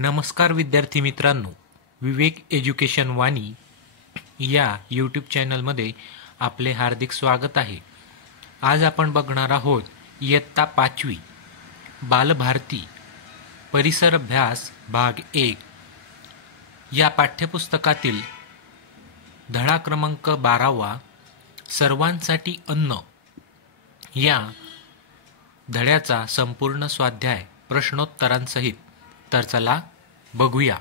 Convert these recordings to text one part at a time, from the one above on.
नमस्कार विद्यार्थी मित्रांनो, विवेक एज्युकेशन वाणी या यूट्यूब चॅनलमध्ये आपले हार्दिक स्वागत आहे. आज आपण बघणार आहोत इयत्ता 5वी बालभारती परिसर अभ्यास भाग 1 या पाठ्यपुस्तकातील धडा क्रमांक 12 सर्वांसाठी अन्न या धड्याचा संपूर्ण स्वाध्याय प्रश्नोत्तरांसहित. तर चला बघूया.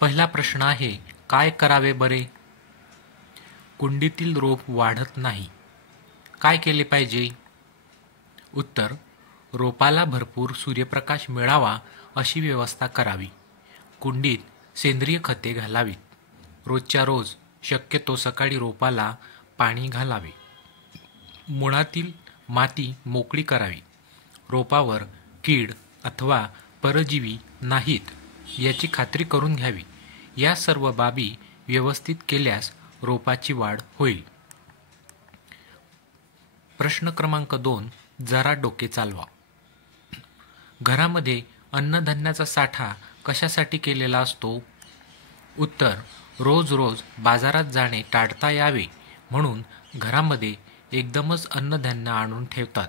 पहिला प्रश्न आहे, काय करावे बरे? कुंडीतील रोप वाढत नाही, काय केले पाहिजे? उत्तर, रोपाला भरपूर सूर्यप्रकाश मिळावा अशी व्यवस्था करावी. कुंडीत सेंद्रिय खते घालावीत. रोजच्या रोज शक्यतो सकाळी रोपाला पाणी घालावे. मुळातील माती मोकळी करावी. रोपावर कीड अथवा परजीवी नाहीत याची खात्री करून घ्यावी. या सर्व बाबी व्यवस्थित केल्यास रोपाची वाढ होईल. प्रश्न क्रमांक 2, जरा डोके चालवा. घरामध्ये अन्नधान्याचा साठा कशासाठी केलेला असतो? उत्तर, रोज रोज बाजारात जाणे टाळता यावे म्हणून घरामध्ये एकदमच अन्नधान्य आणून ठेवतात.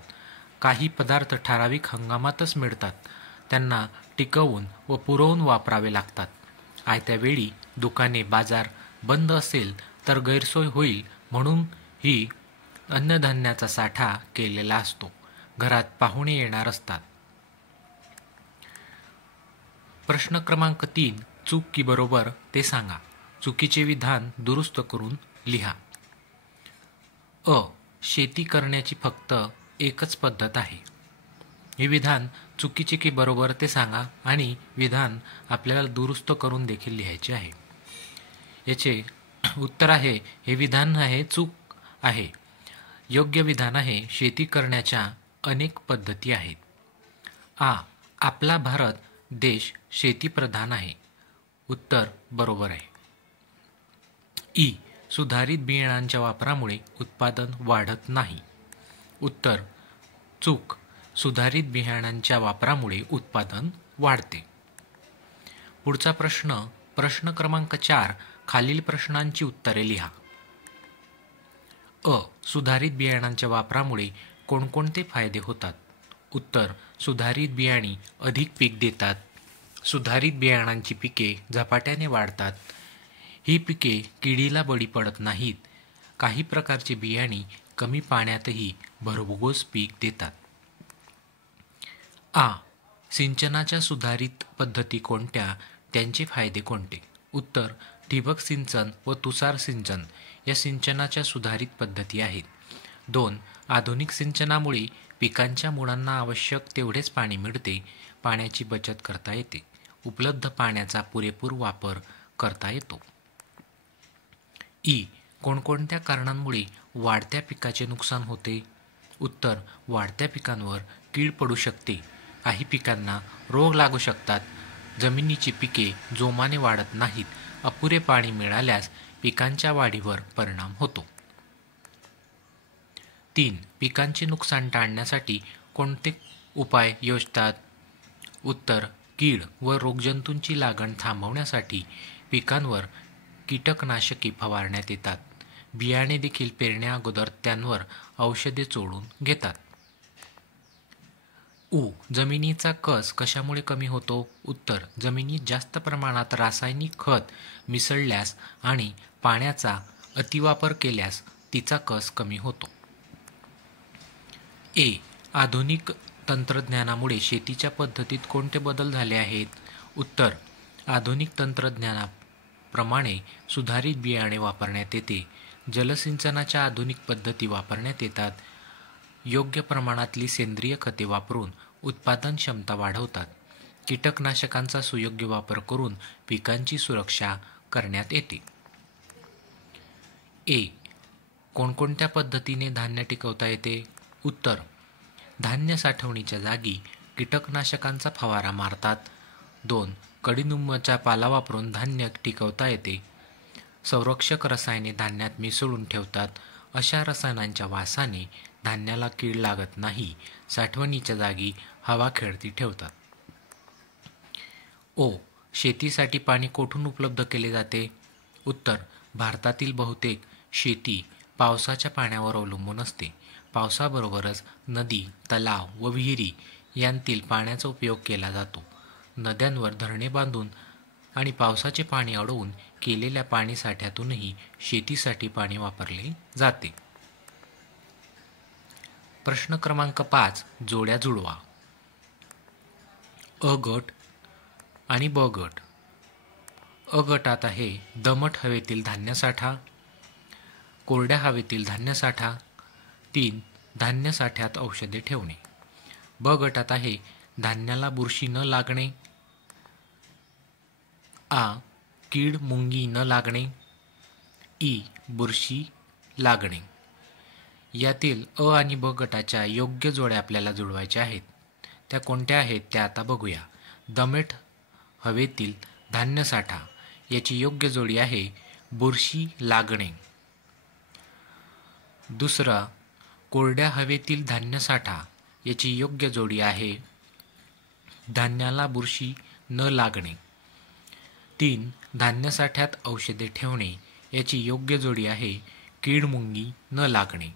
काही पदार्थ ठराविक हंगामातच मिळतात, त्यांना टिकवून व पुरवून वापरावे लागतात. आयत्या वेळी दुकाने बाजार बंद असेल तर गैरसोय होईल म्हणून ही अन्नधान्याचा साठा केलेला असतो. घरात पाहुणे येणार असतात. प्रश्न क्रमांक 3, चूक की बरोबर ते सांगा. चुकीचे विधान दुरुस्त करून लिहा. अ, शेती करण्याची फक्त एकच पद्धत आहे. हे विधान चुकीचे की बरोबर ते सांगा आणि विधान आपल्याला दुरुस्त करून देखील लिहायचे आहे. याचे उत्तर आहे, हे विधान आहे चूक आहे. योग्य विधान आहे, शेती करण्याच्या अनेक पद्धती आहेत. आ, आपला भारत देश शेतीप्रधान आहे. उत्तर बरोबर आहे. ई, सुधारित बियाणांच्या वापरामुळे उत्पादन वाढत नाही. उत्तर चूक, सुधारित बियाणांच्या वापरामुळे उत्पादन वाढते. पुढचा प्रश्न, प्रश्न क्रमांक 4, खालील प्रश्नांची उत्तरे लिहा. अ, सुधारित बियाणांच्या वापरामुळे कोणकोणते फायदे होतात? उत्तर, सुधारित बियाणे अधिक पीक देतात. सुधारित बियाणांची पिके झपाट्याने वाढतात. ही पिके किडीला बळी पडत नाहीत. काही प्रकारचे बियाणे कमी पाण्यातही भरघोस पीक देतात. आ, सिंचनाच्या सुधारित पद्धती कोणत्या? त्यांचे फायदे कोणते? उत्तर, ठिबक सिंचन व तुषार सिंचन या सिंचनाच्या सुधारित पद्धती आहेत. 2, आधुनिक सिंचनामुळे पिकांच्या मुळांना आवश्यक तेवढेच पाणी मिळते. पाण्याची बचत करता येते. उपलब्ध पाण्याचा पुरेपूर वापर करता येतो. ई, कोणकोणत्या कारणांमुळे वाढत्या पिकाचे नुकसान होते? उत्तर, वाढत्या पिकांवर कीड पडू शकते. काही पिकांना रोग लागू शकतात. जमिनीची पिके जोमाने वाढत नाहीत. अपुरे पाणी मिळाल्यास पिकांच्या वाढीवर परिणाम होतो. 3, पिकांचे नुकसान टाळण्यासाठी कोणते उपाय योजतात? उत्तर, कीड व रोगजंतूंची लागण थांबवण्यासाठी पिकांवर कीटकनाशके फवारण्यात येतात. बियाणे देखील पेरण्या अगोदर त्यांवर औषधे चोळून घेतात. उ, जमिनीचा कस कशामुळे कमी होतो? उत्तर, जमिनीत जास्त प्रमाणात रासायनिक खत मिसळल्यास आणि पाण्याचा अतिवापर केल्यास तिचा कस कमी होतो. ए, आधुनिक तंत्रज्ञानामुळे शेतीच्या पद्धतीत कोणते बदल झाले आहेत? उत्तर, आधुनिक तंत्रज्ञानाप्रमाणे सुधारित बियाणे वापरण्यात येते. जलसिंचनाच्या आधुनिक पद्धती वापरण्यात येतात. योग्य प्रमाणातली सेंद्रिय खते वापरून उत्पादन क्षमता वाढवतात. कीटकनाशकांचा सुयोग्य वापर करून पिकांची सुरक्षा करण्यात येते. ए, कोणकोणत्या पद्धतीने धान्य टिकवता येते? उत्तर, धान्य साठवणीच्या जागी कीटकनाशकांचा फवारा मारतात. 2, कडुनिंबाचा पाला वापरून धान्य टिकवता येते. संरक्षक रसायने धान्यात मिसळून ठेवतात. अशा रसायनांच्या वासाने धान्याला कीड लागत नाही. साठवणीच्या जागी हवा खेळती ठेवतात. ओ. शेतीसाठी पाणी कोठून उपलब्ध केले जाते? उत्तर. भारतातील बहुतेक शेती पावसाच्या पाण्यावर अवलंबून असते. पावसाबरोबरच नदी, तलाव व विहिरी यांतील पाण्याचा उपयोग केला जातो. नद्यांवर धरणे बांधून आणि पावसाचे पाणी अडवून केलेल्या पाणीसाठ्यातूनही शेतीसाठी पाणी वापरले जाते. प्रश्न क्रमांक 5. जोड्या जुळवा. अ गट आणि ब गट. अ गटात आहे दमट हवेतील धान्यसाठा, कोरड्या हवेतील धान्यसाठा, 3. धान्य साठ्यात औषधे ठेवणे. ब गटात आहे धान्याला बुरशी न लागणे, आ. कीड मुंगी न लागणे, ई. बुरशी लागणे. यातील अ आणि ब गटाच्या योग्य जोड्या आपल्याला जुळवायच्या आहेत. त्या कोणत्या आहेत त्या आता बघूया. दमट हवेतील धान्यसाठा याची योग्य जोडी आहे बुरशी लागणे. दुसरा, कोरड्या हवेतील धान्यसाठा याची योग्य जोडी आहे धान्याला बुरशी न लागणे. 3. धान्यसाठ्यात औषधे ठेवणे याची योग्य जोडी आहे कीड मुंगी न लागणे.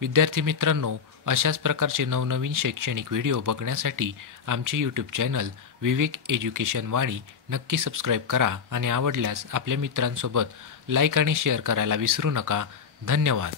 विद्यार्थी मित्रांनो, अशाच प्रकारचे नवनवीन शैक्षणिक व्हिडिओ बघण्यासाठी आमचे यूट्यूब चॅनल विवेक एज्युकेशन वाणी नक्की सबस्क्राईब करा आणि आवडल्यास आपल्या मित्रांसोबत लाईक आणि शेअर करायला विसरू नका. धन्यवाद.